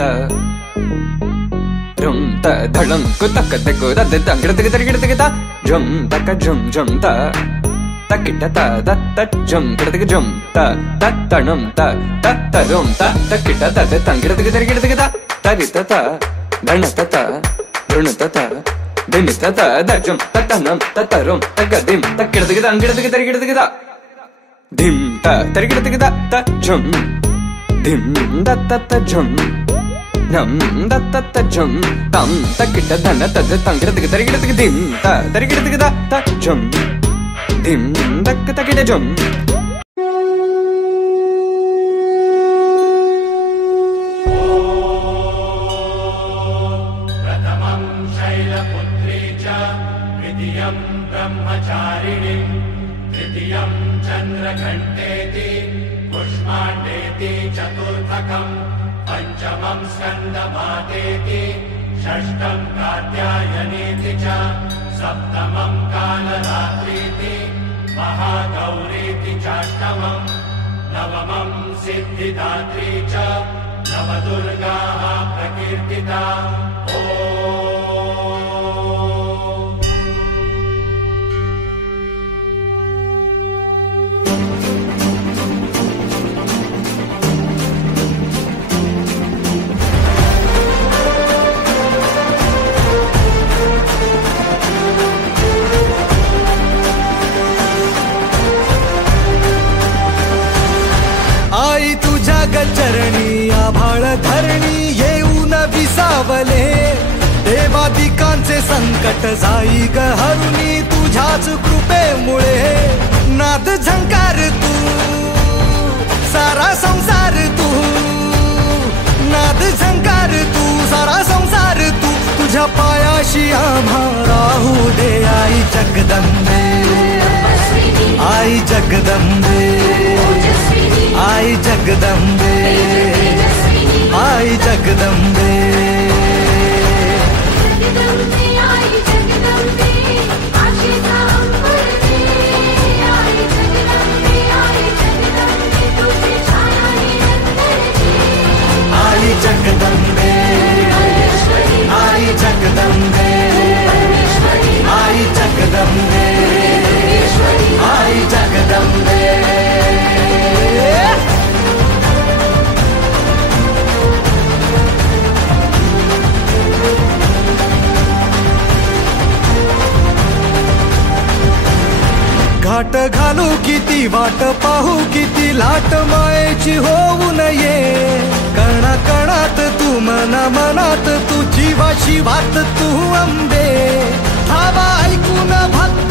त rum ta dhalam ku tak tak ku da da ngir tik tik tik ta jum tak jum jum ta takita ta da ta jum ngir tik jum ta tanum ta rum ta takita ta da ngir tik tik ta tarita ta dhanata ta runata ta dimita ta da jum tanum rum tagadim takir tik ta ngir tik ta dim ta tarikir tik ta jum dim da ta jum nam da ta jum tam takita dhana ta tangir tik dim ta tarikir tik ta jum dim takita jum pratamam shailaputri cha vidiyam brahmacharinim tridiyam chandrakanteti pushmandeti chaturthakam पंचमं स्कंदमातेति षष्ठं कात्यायनेति च सप्तमं कालरात्रीति महागौरीति चाष्टमं नवमं सिद्धिदात्री च नवदुर्गाः प्रकीर्तिता आई तुझ्या गचरणी आभाळ धरणी येऊन विसावले देवादिकांचे संकट जाई ग हरुणी तुझ्याच कृपेमुळे नाद झंकार तू सारा संसार तू नाद झंकार तू सारा संसार तू तुझ्या पायाशी आम्हा राहू दे आई जगदंबे आई जगदंबे आई जगदंबे आई जगदंबे आई जगदंबे आई जगदंबे आई जगदंबे आई जगदंबे घाट घालू किती वाट पाहू किती लाट मायेची होऊ नये कणा कणात तू मना मनात तू जीवा शिवात तू अंबे धावा ऐकून भक्त